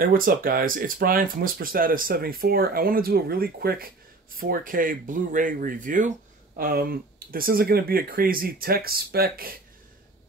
Hey, what's up, guys? It's Brian from Whisper Status 74. I want to do a really quick 4K Blu-ray review. This isn't going to be a crazy tech spec,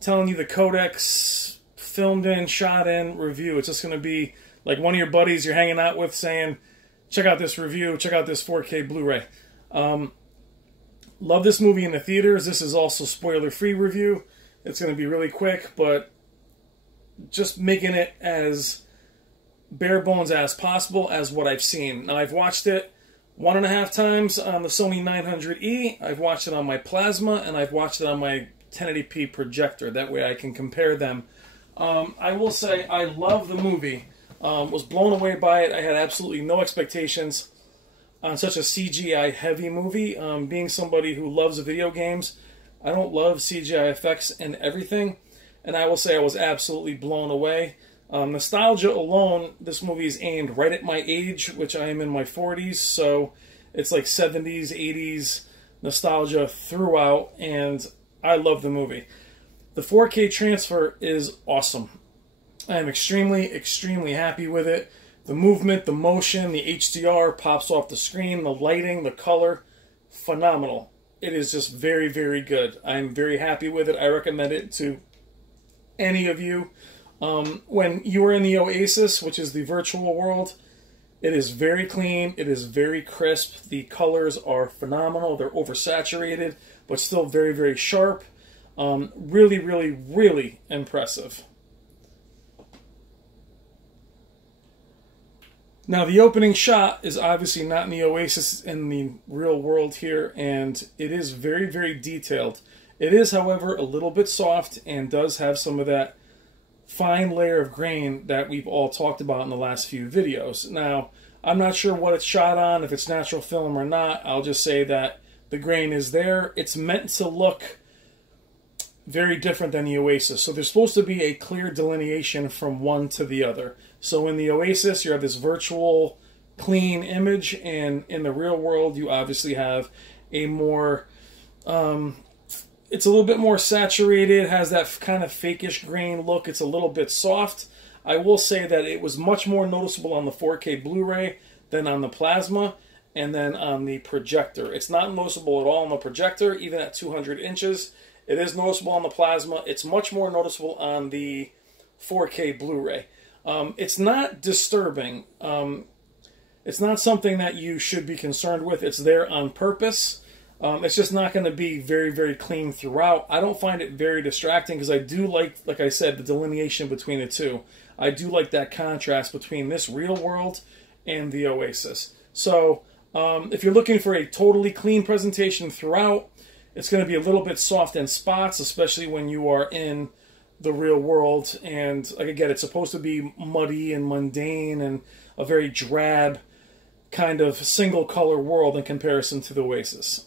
telling you the codecs, filmed in, shot in review. It's just going to be like one of your buddies you're hanging out with saying, check out this review, check out this 4K Blu-ray. Love this movie in the theaters. This is also spoiler-free review. It's going to be really quick, but just making it as bare bones as possible as what I've seen. Now, I've watched it 1.5 times on the Sony 900E. I've watched it on my plasma, and I've watched it on my 1080p projector. That way I can compare them. I will say I love the movie. Was blown away by it. I had absolutely no expectations on such a CGI-heavy movie. Being somebody who loves video games, I don't love CGI effects and everything. And I will say I was absolutely blown away. Nostalgia alone, this movie is aimed right at my age, which I am in my 40s, so it's like 70s, 80s nostalgia throughout, and I love the movie. The 4K transfer is awesome. I am extremely, extremely happy with it. The movement, the motion, the HDR pops off the screen, the lighting, the color, phenomenal. It is just very, very good. I'm very happy with it. I recommend it to any of you. When you are in the Oasis, which is the virtual world, it is very clean, it is very crisp, the colors are phenomenal, they're oversaturated, but still very, very sharp. Really, really, really impressive. Now, the opening shot is obviously not in the Oasis, in the real world here, and it is very, very detailed. It is, however, a little bit soft and does have some of that fine layer of grain that we've all talked about in the last few videos. Now, I'm not sure what it's shot on, if it's natural film or not. I'll just say that the grain is there. It's meant to look very different than the Oasis. So there's supposed to be a clear delineation from one to the other. So in the Oasis, you have this virtual, clean image, and in the real world, you obviously have a more it's a little bit more saturated, has that kind of fakeish grain look. It's a little bit soft. I will say that it was much more noticeable on the 4K Blu-ray than on the plasma and then on the projector. It's not noticeable at all on the projector, even at 200 inches. It is noticeable on the plasma. It's much more noticeable on the 4K Blu-ray. It's not disturbing. It's not something that you should be concerned with. It's there on purpose. It's just not going to be very, very clean throughout. I don't find it very distracting because I do like I said, the delineation between the two. I do like that contrast between this real world and the Oasis. So if you're looking for a totally clean presentation throughout, it's going to be a little bit soft in spots, especially when you are in the real world. And like again, it's supposed to be muddy and mundane and a very drab kind of single color world in comparison to the Oasis.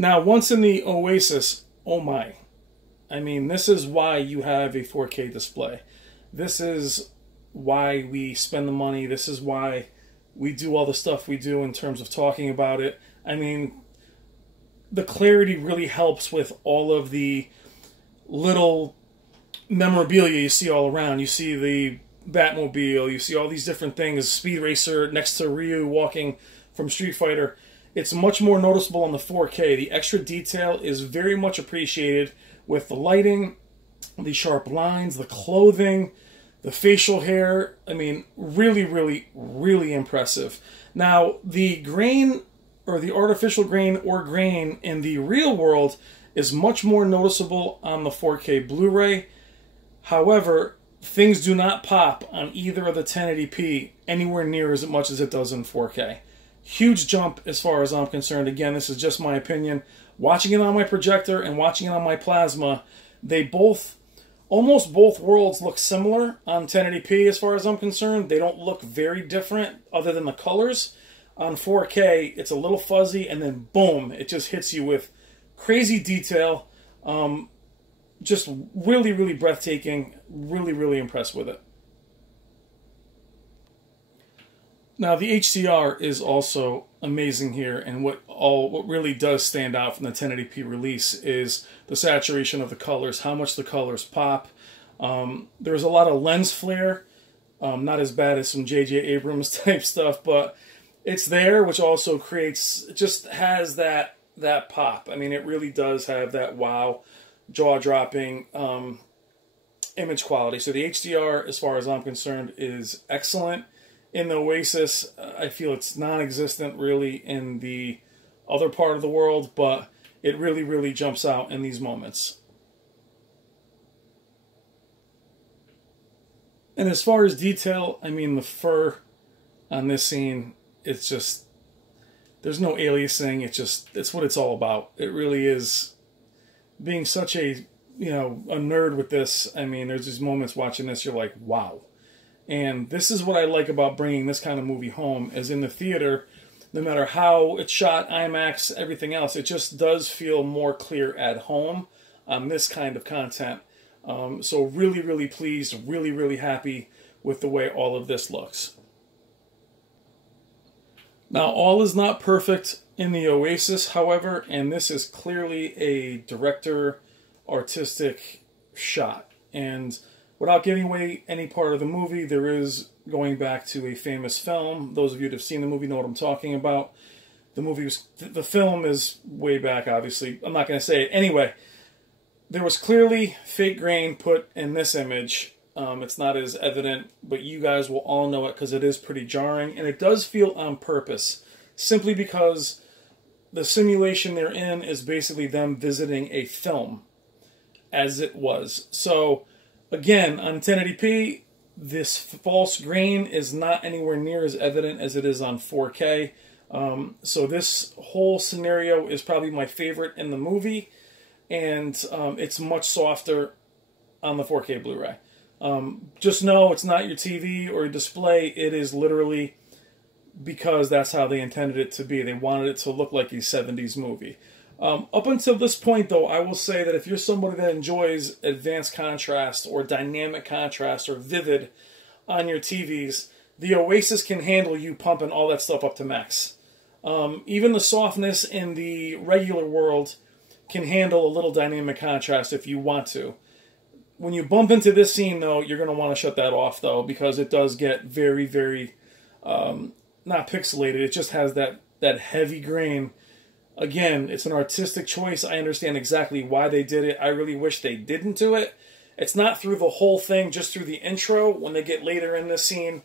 Now, once in the Oasis, oh my. I mean, this is why you have a 4K display. This is why we spend the money. This is why we do all the stuff we do in terms of talking about it. I mean, the clarity really helps with all of the little memorabilia you see all around. You see the Batmobile, you see all these different things, Speed Racer next to Ryu walking from Street Fighter. It's much more noticeable on the 4K. The extra detail is very much appreciated with the lighting, the sharp lines, the clothing, the facial hair. I mean, really, really, really impressive. Now, the grain, or the artificial grain or grain in the real world is much more noticeable on the 4K Blu-ray. However, things do not pop on either of the 1080p anywhere near as much as it does in 4K. Huge jump as far as I'm concerned. Again, this is just my opinion. Watching it on my projector and watching it on my plasma, they both, almost both worlds look similar on 1080p as far as I'm concerned. They don't look very different other than the colors. On 4K, it's a little fuzzy, and then boom, it just hits you with crazy detail. Just really, really breathtaking. Really, really impressed with it. Now, the HDR is also amazing here, and what really does stand out from the 1080p release is the saturation of the colors, how much the colors pop. There's a lot of lens flare, not as bad as some J.J. Abrams type stuff, but it's there, which also creates, just has that pop. I mean, it really does have that wow, jaw-dropping image quality. So the HDR, as far as I'm concerned, is excellent. In the Oasis, I feel it's non-existent really in the other part of the world, but it really, really jumps out in these moments. And as far as detail, I mean, the fur on this scene, it's just, there's no aliasing. It's what it's all about. It really is. Being such a, a nerd with this, I mean, there's these moments watching this, you're like, wow. And this is what I like about bringing this kind of movie home, is in the theater, no matter how it's shot, IMAX, everything else, it just does feel more clear at home on this kind of content. So really, really pleased, really, really happy with the way all of this looks. Now, all is not perfect in the Oasis, however, and this is clearly a director artistic shot. And without giving away any part of the movie, there is going back to a famous film. Those of you that have seen the movie know what I'm talking about. The film is way back, obviously. I'm not going to say it. Anyway, there was clearly fake grain put in this image. It's not as evident, but you guys will all know it because it is pretty jarring. And it does feel on purpose, simply because the simulation they're in is basically them visiting a film, as it was. So, again, on 1080p, this false grain is not anywhere near as evident as it is on 4K. So this whole scenario is probably my favorite in the movie, and it's much softer on the 4K Blu-ray. Just know it's not your TV or your display. It is literally because that's how they intended it to be. They wanted it to look like a 70s movie. Up until this point, though, I will say that if you're somebody that enjoys advanced contrast or dynamic contrast or vivid on your TVs, the Oasis can handle you pumping all that stuff up to max. Even the softness in the regular world can handle a little dynamic contrast if you want to. When you bump into this scene, though, you're going to want to shut that off, though, because it does get very, very, not pixelated. It just has that heavy grain. Again, it's an artistic choice. I understand exactly why they did it. I really wish they didn't do it. It's not through the whole thing, just through the intro. When they get later in this scene,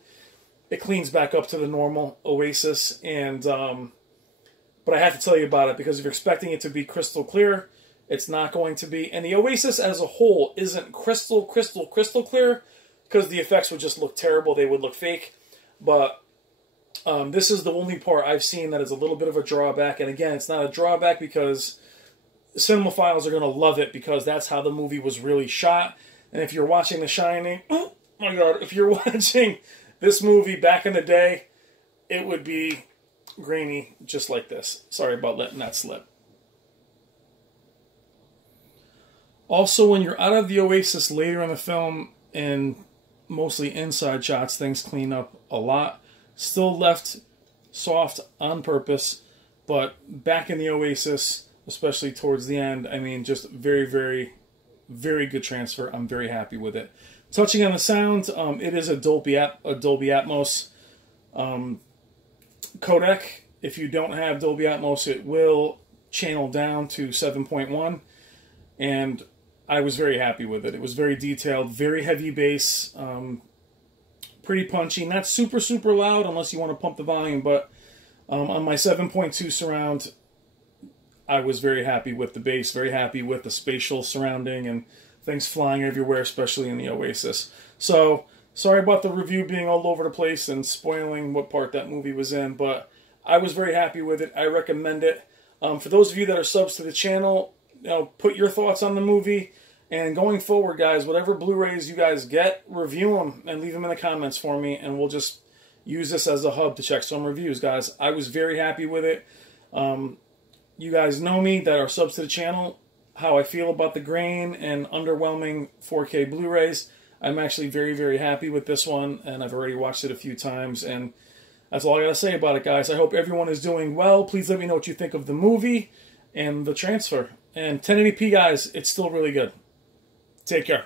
it cleans back up to the normal Oasis. And but I have to tell you about it, because if you're expecting it to be crystal clear, it's not going to be. And the Oasis as a whole isn't crystal clear, because the effects would just look terrible. They would look fake. But this is the only part I've seen that is a little bit of a drawback. And again, it's not a drawback because cinemaphiles are going to love it, because that's how the movie was really shot. And if you're watching The Shining, oh my God, if you're watching this movie back in the day, it would be grainy just like this. Sorry about letting that slip. Also, when you're out of the Oasis later in the film, and mostly inside shots, things clean up a lot. Still left soft on purpose, but back in the Oasis, especially towards the end, I mean, just very, very, very good transfer. I'm very happy with it. Touching on the sound, it is a Dolby Atmos codec. If you don't have Dolby Atmos, it will channel down to 7.1, and I was very happy with it. It was very detailed, very heavy bass, pretty punchy, not super, super loud unless you want to pump the volume, but on my 7.2 surround, I was very happy with the bass, very happy with the spatial surrounding and things flying everywhere, especially in the Oasis. So, sorry about the review being all over the place and spoiling what part that movie was in, but I was very happy with it. I recommend it. For those of you that are subs to the channel, put your thoughts on the movie. And going forward, guys, whatever Blu-rays you guys get, review them and leave them in the comments for me, and we'll just use this as a hub to check some reviews, guys. I was very happy with it. You guys know me that are subs to the channel, how I feel about the grain and underwhelming 4K Blu-rays. I'm actually very, very happy with this one, and I've already watched it a few times, and that's all I gotta say about it, guys. I hope everyone is doing well. Please let me know what you think of the movie and the transfer. And 1080p, guys, it's still really good. Take care.